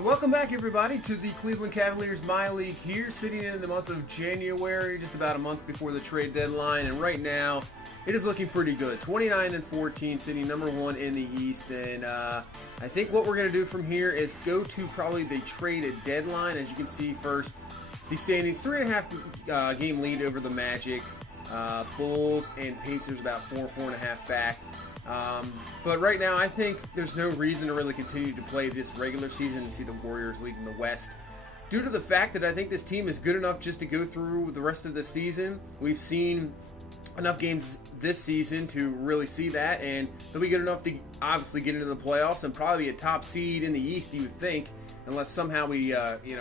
So welcome back, everybody, to the Cleveland Cavaliers MyLeague here, sitting in the month of January, just about a month before the trade deadline, and right now it is looking pretty good. 29-14, sitting number one in the East, and I think what we're going to do from here is go to probably the trade deadline. As you can see, first, the standings, 3.5 game lead over the Magic, Bulls and Pacers about 4.5 back. But right now, I think there's no reason to really continue to play this regular season and see the Warriors leading the West, due to the fact that I think this team is good enough just to go through the rest of the season. We've seen enough games this season to really see that, and they'll be good enough to obviously get into the playoffs and probably be a top seed in the East, you would think, unless somehow we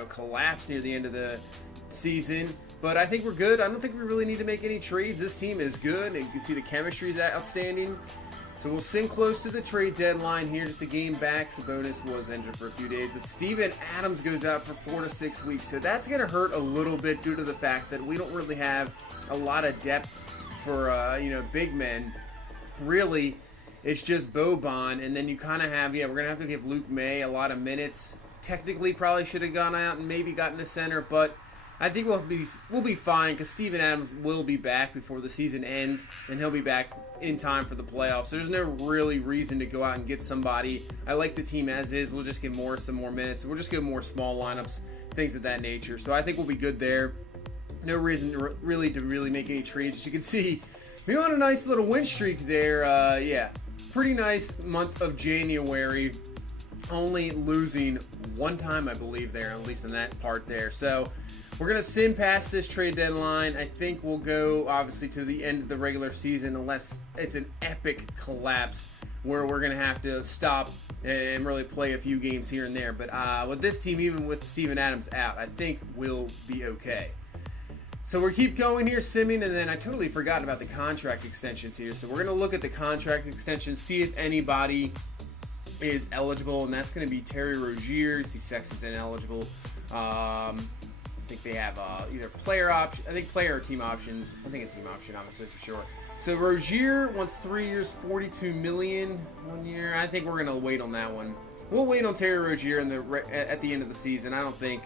collapse near the end of the season. But I think we're good. I don't think we really need to make any trades. This team is good, and you can see the chemistry is outstanding. So we'll sink close to the trade deadline here, just a game back. Sabonis was injured for a few days, but Steven Adams goes out for 4 to 6 weeks. So that's going to hurt a little bit due to the fact that we don't really have a lot of depth for, big men. Really, it's just Boban, and then you kind of have, we're going to have to give Luke May a lot of minutes. Technically, probably should have gone out and maybe gotten the center, but I think we'll be fine because Steven Adams will be back before the season ends, and he'll be back in time for the playoffs. There's no really reason to go out and get somebody. I like the team as is. We'll just give some more minutes. We'll just give more small lineups, things of that nature. So I think we'll be good there. No reason to really make any trades. As you can see, we on a nice little win streak there. Pretty nice month of January. Only losing one time, I believe, there, at least in that part there. So we're going to sim past this trade deadline. I think we'll go, obviously, to the end of the regular season unless it's an epic collapse where we're going to have to stop and really play a few games here and there. But with this team, even with Steven Adams out, I think we'll be okay. So we'll keep going here, simming, and then I totally forgot about the contract extensions here. So we're going to look at the contract extensions, see if anybody is eligible, and that's going to be Terry Rozier. See Sexton's ineligible. I think they have either player option. I think player or team options. I think a team option, obviously, for sure. So Rozier wants 3 years, $42 million 1 year. I think we're going to wait on that one. We'll wait on Terry Rozier at the end of the season. I don't think.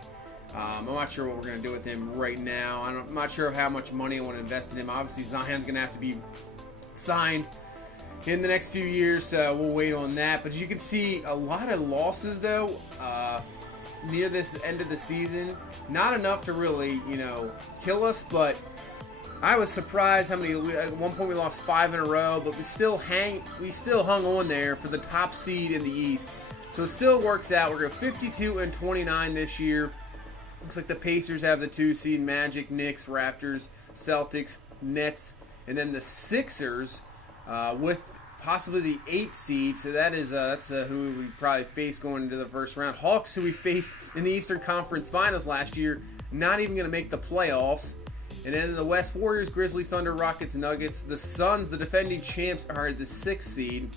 I'm not sure what we're going to do with him right now. I'm not sure how much money I want to invest in him. Obviously, Zion's going to have to be signed in the next few years, so we'll wait on that. But as you can see, a lot of losses, though, near this end of the season. Not enough to really, kill us, but I was surprised how many. At one point we lost 5 in a row, but we still hung on there for the top seed in the East. So it still works out. We're going 52-29 this year. Looks like the Pacers have the 2 seed, Magic, Knicks, Raptors, Celtics, Nets, and then the Sixers with possibly the 8th seed. So that's who we probably face going into the first round. Hawks, who we faced in the Eastern Conference Finals last year, not even going to make the playoffs. And then in the West, Warriors, Grizzlies, Thunder, Rockets, Nuggets. The Suns, the defending champs, are the 6th seed.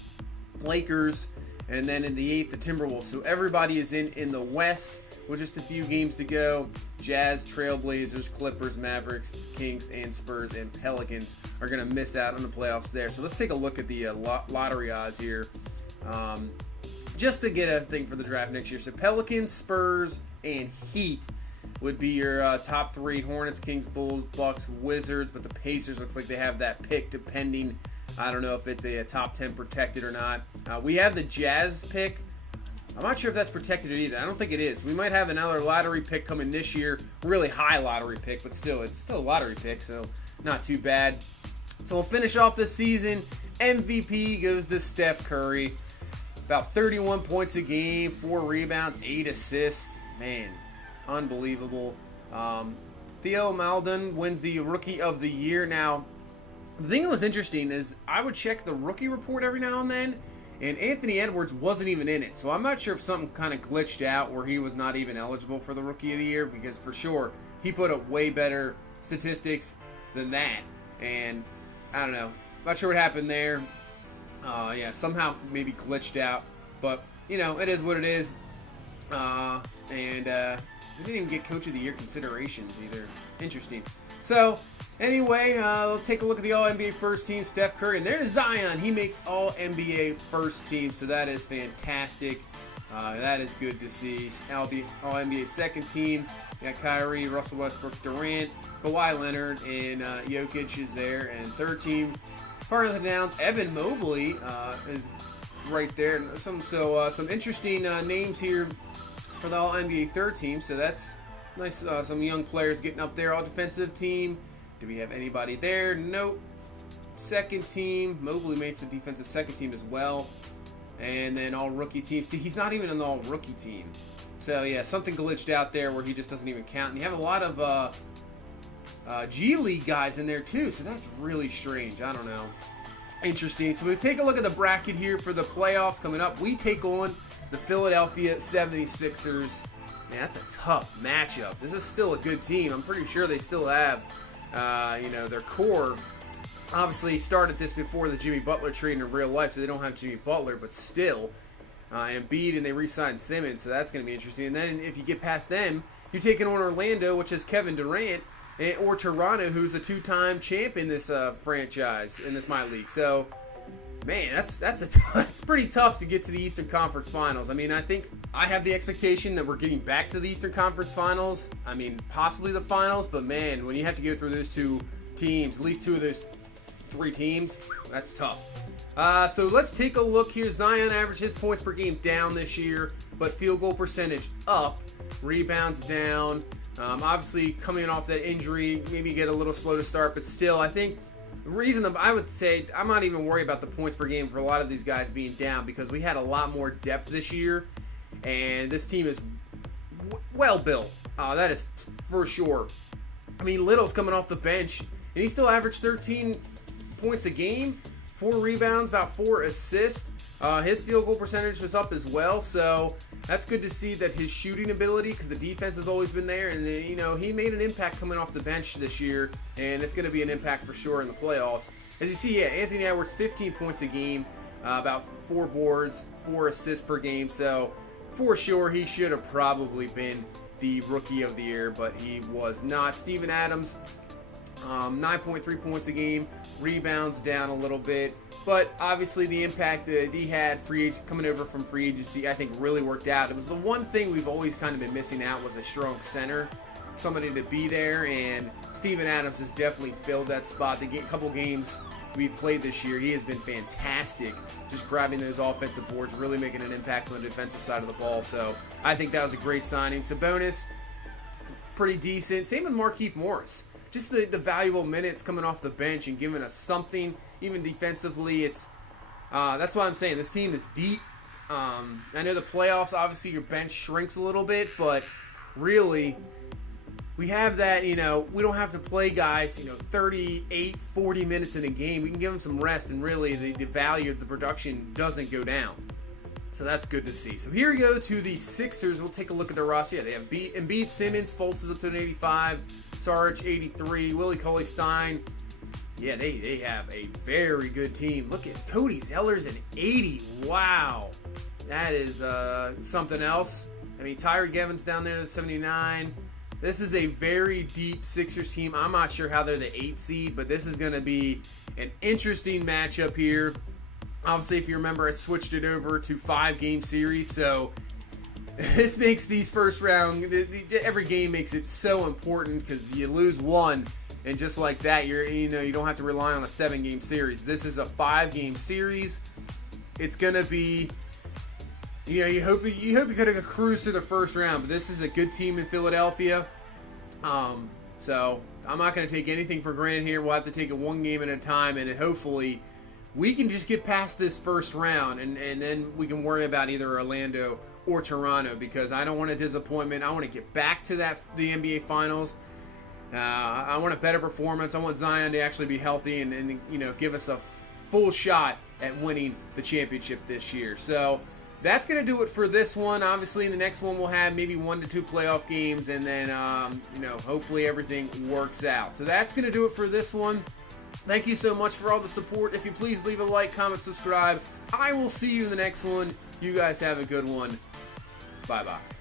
Lakers, and then in the 8th, the Timberwolves. So everybody is in the West with just a few games to go. Jazz, Trailblazers, Clippers, Mavericks, Kings, and Spurs, and Pelicans are going to miss out on the playoffs there. So let's take a look at the lottery odds here, just to get a thing for the draft next year. So Pelicans, Spurs, and Heat would be your top 3. Hornets, Kings, Bulls, Bucks, Wizards. But the Pacers looks like they have that pick depending. I don't know if it's a top 10 protected or not. We have the Jazz pick. I'm not sure if that's protected either. I don't think it is. We might have another lottery pick coming this year. Really high lottery pick, but still, it's still a lottery pick, so not too bad. So we'll finish off the season. MVP goes to Steph Curry. About 31 points a game, 4 rebounds, 8 assists. Man, unbelievable. Theo Maledon wins the Rookie of the Year. Now, the thing that was interesting is I would check the rookie report every now and then, and Anthony Edwards wasn't even in it. So I'm not sure if something kind of glitched out where he was not even eligible for the Rookie of the Year, because for sure he put up way better statistics than that. And I don't know. Not sure what happened there. Somehow maybe glitched out. But, it is what it is. We didn't even get Coach of the Year considerations either. Interesting. So, anyway, let's take a look at the All-NBA First Team, Steph Curry. And there's Zion. He makes All-NBA First Team, so that is fantastic. That is good to see. All-NBA second team. You got Kyrie, Russell Westbrook, Durant, Kawhi Leonard, and Jokic is there. And third team, part of the downs, Evan Mobley is right there. Some interesting names here for the All-NBA third team. So that's nice. Some young players getting up there. All defensive team. Do we have anybody there? Nope. Second team. Mobley made some defensive second team as well. And then all rookie team. See, he's not even on the all rookie team. So yeah, something glitched out there where he just doesn't even count. And you have a lot of G League guys in there too. So that's really strange. I don't know. Interesting. So we take a look at the bracket here for the playoffs coming up. We take on the Philadelphia 76ers. Man, that's a tough matchup. This is still a good team. I'm pretty sure they still have, their core. Obviously, started this before the Jimmy Butler trade in real life, so they don't have Jimmy Butler, but still, Embiid, and they re-signed Simmons, so that's going to be interesting. And then if you get past them, you're taking on Orlando, which is Kevin Durant, or Toronto, who's a two-time champ in this franchise, in this MyLeague. So, man, that's pretty tough to get to the Eastern Conference Finals. I mean, I think I have the expectation that we're getting back to the Eastern Conference Finals. I mean, possibly the finals, but man, when you have to go through those two teams, at least two of those three teams, that's tough. So let's take a look here. Zion averaged his points per game down this year, but field goal percentage up, rebounds down. Obviously, coming off that injury, maybe get a little slow to start, but still, I think the reason that I would say I'm not even worried about the points per game for a lot of these guys being down, because we had a lot more depth this year, and this team is well built. That is for sure. I mean, Little's coming off the bench, and he still averaged 13 points a game, 4 rebounds, about 4 assists. His field goal percentage was up as well, so that's good to see that his shooting ability, because the defense has always been there, and he made an impact coming off the bench this year, and it's going to be an impact for sure in the playoffs. As you see, yeah, Anthony Edwards, 15 points a game, about 4 boards, 4 assists per game, so for sure he should have probably been the Rookie of the Year, but he was not. Steven Adams, 9.3 points a game, rebounds down a little bit, but obviously the impact that he had coming over from free agency, I think really worked out. It was the one thing we've always kind of been missing out, was a strong center, somebody to be there, and Steven Adams has definitely filled that spot. The couple games we've played this year, he has been fantastic, just grabbing those offensive boards, really making an impact on the defensive side of the ball. So I think that was a great signing. Sabonis, pretty decent. Same with Markieff Morris. Just the valuable minutes coming off the bench and giving us something, even defensively. It's that's why I'm saying this team is deep. I know the playoffs, obviously your bench shrinks a little bit, but really we have that, we don't have to play guys, 38, 40 minutes in a game. We can give them some rest, and really the value of the production doesn't go down. So that's good to see. So here we go to the Sixers. We'll take a look at their roster. Yeah, they have Embiid, Simmons, Fultz is up to an 85, Sarge 83, Willie Cauley-Stein. Yeah, they have a very good team. Look at Cody Zeller's an 80. Wow. That is something else. I mean, Tyreek Evans down there to 79. This is a very deep Sixers team. I'm not sure how they're the 8 seed, but this is going to be an interesting matchup here. Obviously, if you remember, I switched it over to 5-game series, so this makes these first round, every game makes it so important, because you lose one, and just like that, you don't have to rely on a 7-game series. This is a 5-game series. It's gonna be, you hope you could have cruised through the first round, but this is a good team in Philadelphia. So I'm not gonna take anything for granted here. We'll have to take it one game at a time, and hopefully we can just get past this first round, and then we can worry about either Orlando or Toronto, because I don't want a disappointment. I want to get back to the NBA Finals. I want a better performance. I want Zion to actually be healthy and give us a full shot at winning the championship this year. So that's going to do it for this one. Obviously, in the next one, we'll have maybe 1 to 2 playoff games, and then, hopefully everything works out. So that's going to do it for this one. Thank you so much for all the support. If you please leave a like, comment, subscribe. I will see you in the next one. You guys have a good one. Bye-bye.